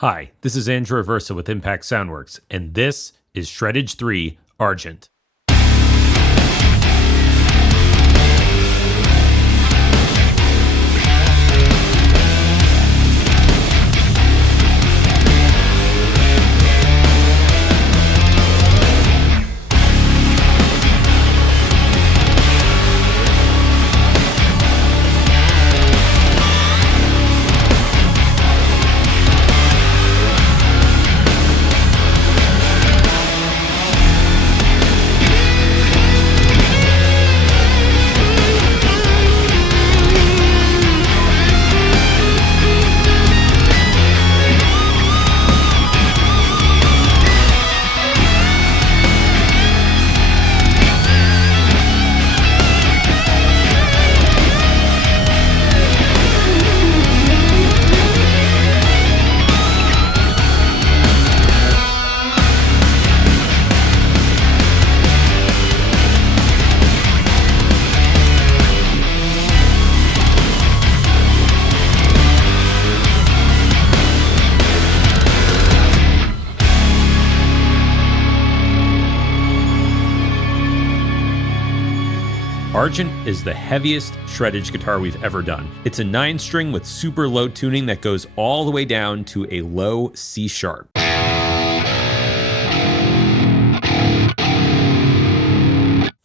Hi, this is Andrew Aversa with Impact Soundworks, and this is Shreddage 3 Argent. Argent is the heaviest shreddage guitar we've ever done. It's a 9-string with super low tuning that goes all the way down to a low C sharp.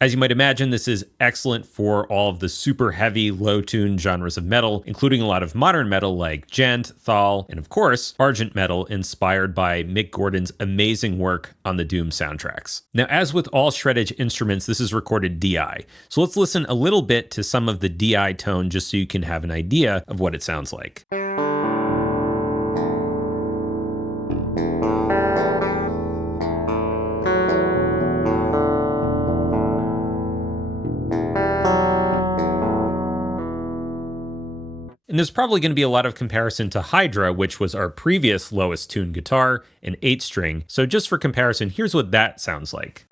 As you might imagine, this is excellent for all of the super heavy, low-tuned genres of metal, including a lot of modern metal like Gent, Thal, and of course, Argent metal inspired by Mick Gordon's amazing work on the Doom soundtracks. Now, as with all shreddage instruments, this is recorded DI. So let's listen a little bit to some of the DI tone just so you can have an idea of what it sounds like. And there's probably going to be a lot of comparison to Hydra, which was our previous lowest tuned guitar, an 8-string. So just for comparison, here's what that sounds like.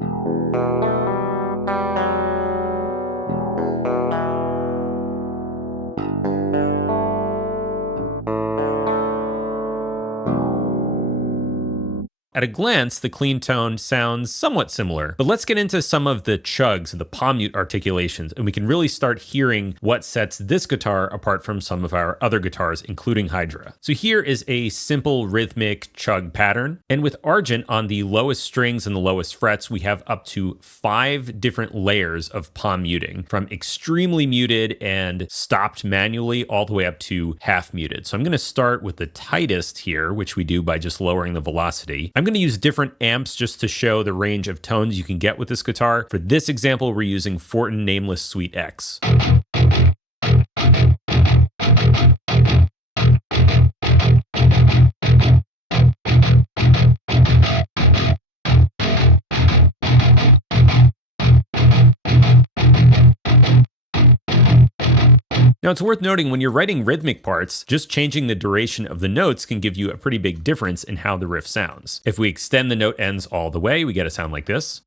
At a glance, the clean tone sounds somewhat similar, but let's get into some of the chugs, the palm mute articulations, and we can really start hearing what sets this guitar apart from some of our other guitars, including Hydra. So here is a simple rhythmic chug pattern, and with Argent on the lowest strings and the lowest frets, we have up to 5 different layers of palm muting, from extremely muted and stopped manually all the way up to half muted. So I'm going to start with the tightest here, which we do by just lowering the velocity. I'm going to use different amps just to show the range of tones you can get with this guitar. For this example, we're using Fortin Nameless Suite X. Now, it's worth noting when you're writing rhythmic parts, just changing the duration of the notes can give you a pretty big difference in how the riff sounds. If we extend the note ends all the way, we get a sound like this.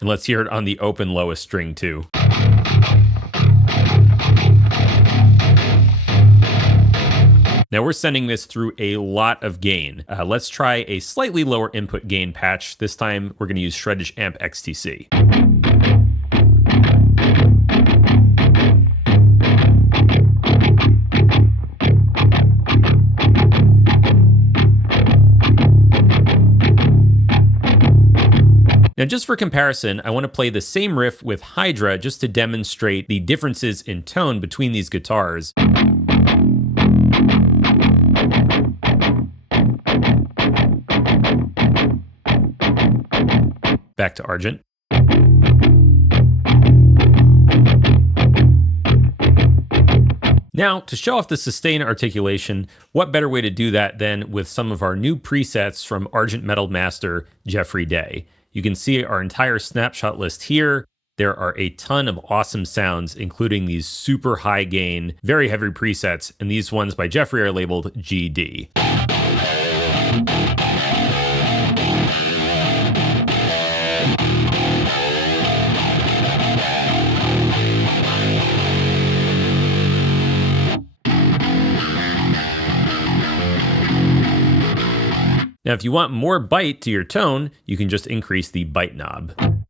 And let's hear it on the open lowest string too. Now we're sending this through a lot of gain. Let's try a slightly lower input gain patch. This time we're going to use Shreddage Amp XTC. Now, just for comparison, I want to play the same riff with Hydra just to demonstrate the differences in tone between these guitars. Back to Argent. Now, to show off the sustain articulation, what better way to do that than with some of our new presets from Argent Metal Master Jeffrey Day. You can see our entire snapshot list here. There are a ton of awesome sounds, including these super high gain, very heavy presets, and these ones by Jeffrey are labeled GD. Now, if you want more bite to your tone, you can just increase the bite knob. Now,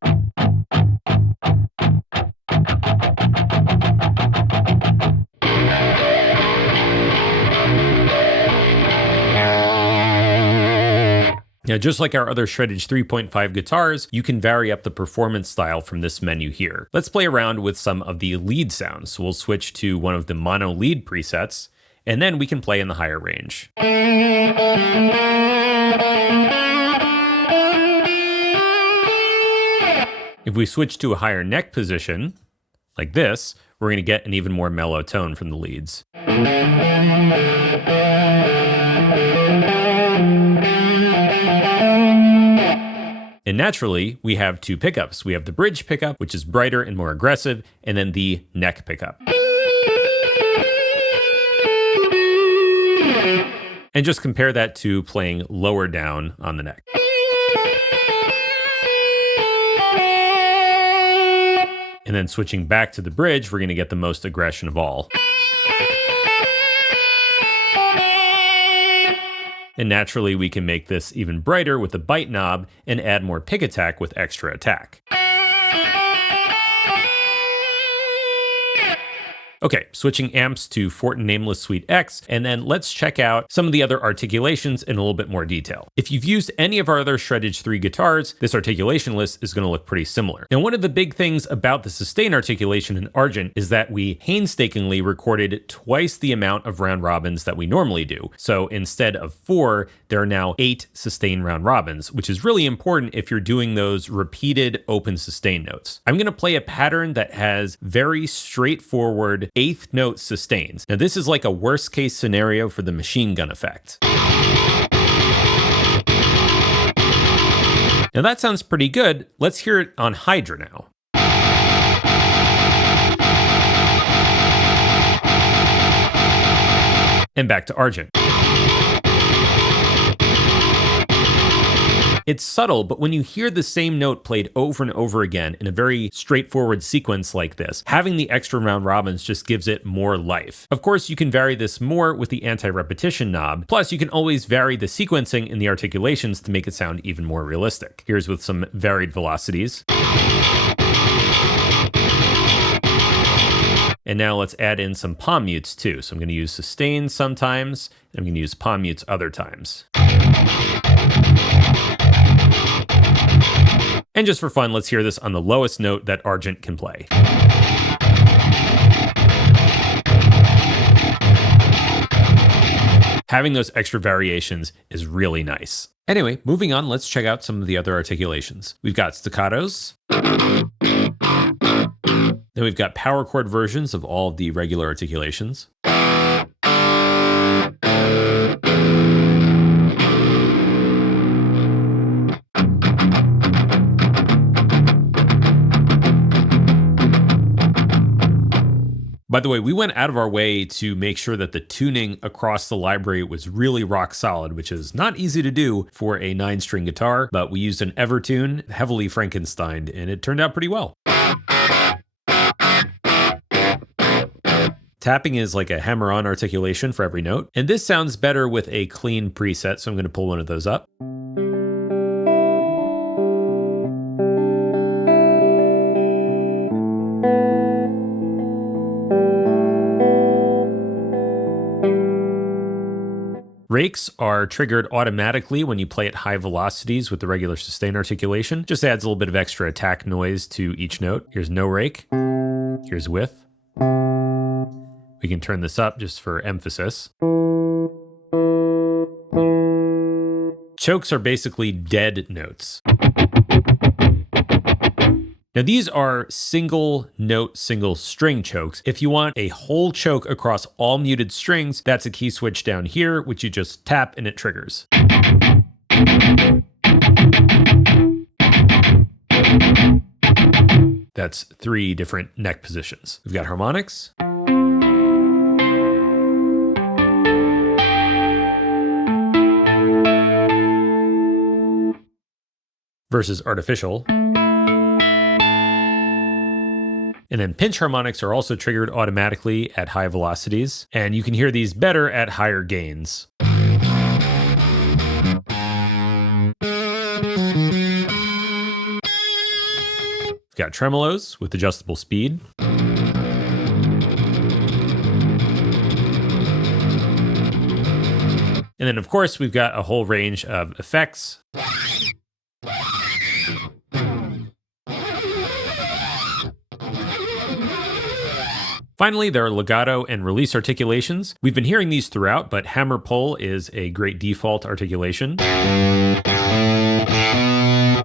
just like our other Shreddage 3.5 guitars, you can vary up the performance style from this menu here. Let's play around with some of the lead sounds. So we'll switch to one of the mono lead presets, and then we can play in the higher range. If we switch to a higher neck position, like this, we're going to get an even more mellow tone from the leads. And naturally, we have two pickups. We have the bridge pickup, which is brighter and more aggressive, and then the neck pickup. And just compare that to playing lower down on the neck. And then switching back to the bridge, we're going to get the most aggression of all. And naturally, we can make this even brighter with the bite knob and add more pick attack with extra attack. Okay, switching amps to Fortin Nameless Suite X, and then let's check out some of the other articulations in a little bit more detail. If you've used any of our other Shreddage 3 guitars, this articulation list is going to look pretty similar. Now, one of the big things about the sustain articulation in Argent is that we painstakingly recorded twice the amount of round robins that we normally do. So instead of 4, there are now 8 sustain round robins, which is really important if you're doing those repeated open sustain notes. I'm going to play a pattern that has very straightforward 8th note sustains. Now, this is like a worst case scenario for the machine gun effect. Now, that sounds pretty good. Let's hear it on Hydra now. And back to Argent. It's subtle, but when you hear the same note played over and over again in a very straightforward sequence like this, having the extra round robins just gives it more life. Of course, you can vary this more with the anti-repetition knob. Plus, you can always vary the sequencing in the articulations to make it sound even more realistic. Here's with some varied velocities. And now let's add in some palm mutes too. So I'm going to use sustain sometimes, and I'm going to use palm mutes other times. And just for fun, let's hear this on the lowest note that Argent can play. Having those extra variations is really nice. Anyway, moving on, let's check out some of the other articulations. We've got staccatos. Then we've got power chord versions of all of the regular articulations. By the way, we went out of our way to make sure that the tuning across the library was really rock solid, which is not easy to do for a 9-string guitar, but we used an Evertune, heavily Frankensteined, and it turned out pretty well. Tapping is like a hammer-on articulation for every note, and this sounds better with a clean preset, so I'm going to pull one of those up. Rakes are triggered automatically when you play at high velocities with the regular sustain articulation. Just adds a little bit of extra attack noise to each note. Here's no rake. Here's with. We can turn this up just for emphasis. Chokes are basically dead notes. Now, these are single note, single string chokes. If you want a whole choke across all muted strings, that's a key switch down here, which you just tap and it triggers. That's 3 different neck positions. We've got harmonics. Versus artificial. And then pinch harmonics are also triggered automatically at high velocities, and you can hear these better at higher gains. We've got tremolos with adjustable speed. And then, of course, we've got a whole range of effects. Finally, there are legato and release articulations. We've been hearing these throughout, but hammer pull is a great default articulation.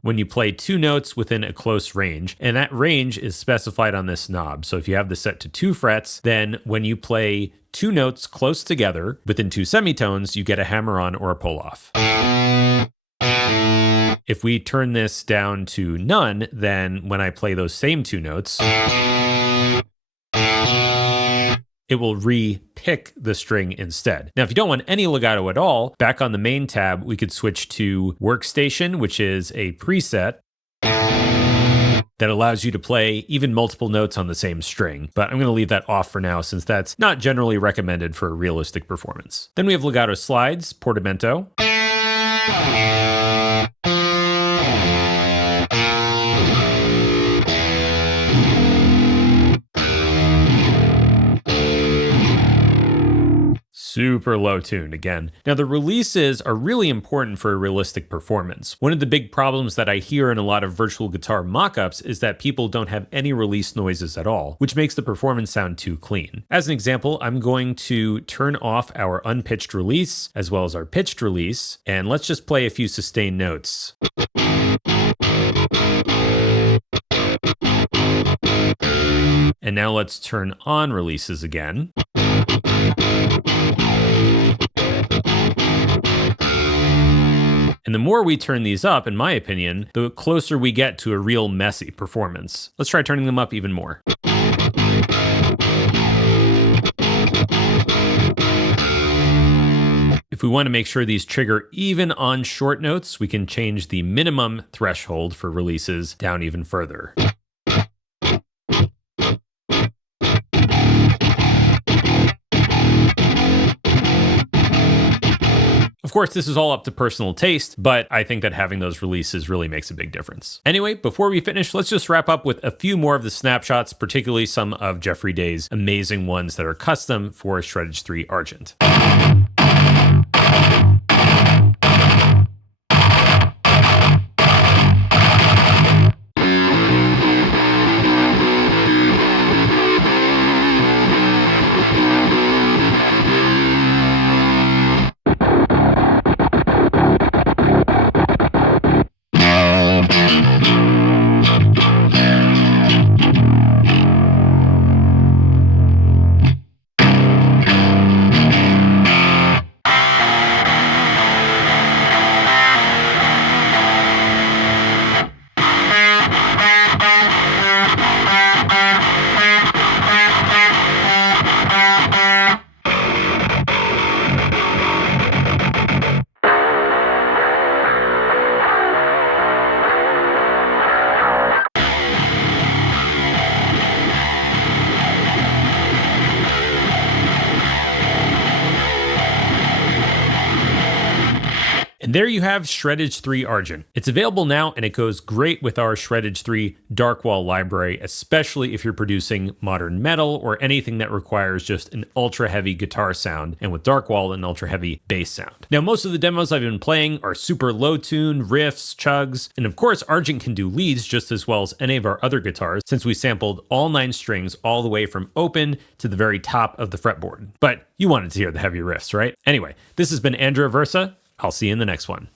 When you play two notes within a close range, and that range is specified on this knob. So if you have this set to 2 frets, then when you play two notes close together within 2 semitones, you get a hammer on or a pull off. If we turn this down to none, then when I play those same 2 notes, it will re-pick the string instead. Now, if you don't want any legato at all, back on the main tab, we could switch to Workstation, which is a preset that allows you to play even multiple notes on the same string. But I'm going to leave that off for now since that's not generally recommended for a realistic performance. Then we have legato slides, portamento. Super low tuned again. Now the releases are really important for a realistic performance. One of the big problems that I hear in a lot of virtual guitar mockups is that people don't have any release noises at all, which makes the performance sound too clean. As an example, I'm going to turn off our unpitched release as well as our pitched release, and let's just play a few sustained notes. And now let's turn on releases again. And the more we turn these up, in my opinion, the closer we get to a real messy performance. Let's try turning them up even more. If we want to make sure these trigger even on short notes, we can change the minimum threshold for releases down even further. Of course, this is all up to personal taste, but I think that having those releases really makes a big difference. Anyway, before we finish, let's just wrap up with a few more of the snapshots, particularly some of Jeffrey Day's amazing ones that are custom for Shreddage 3 Argent. And there you have Shreddage 3 Argent. It's available now and it goes great with our Shreddage 3 Darkwall library, especially if you're producing modern metal or anything that requires just an ultra heavy guitar sound, and with Darkwall, an ultra heavy bass sound. Now, most of the demos I've been playing are super low tune, riffs, chugs, and of course, Argent can do leads just as well as any of our other guitars since we sampled all 9 strings all the way from open to the very top of the fretboard. But you wanted to hear the heavy riffs, right? Anyway, this has been Andrew Aversa. I'll see you in the next one.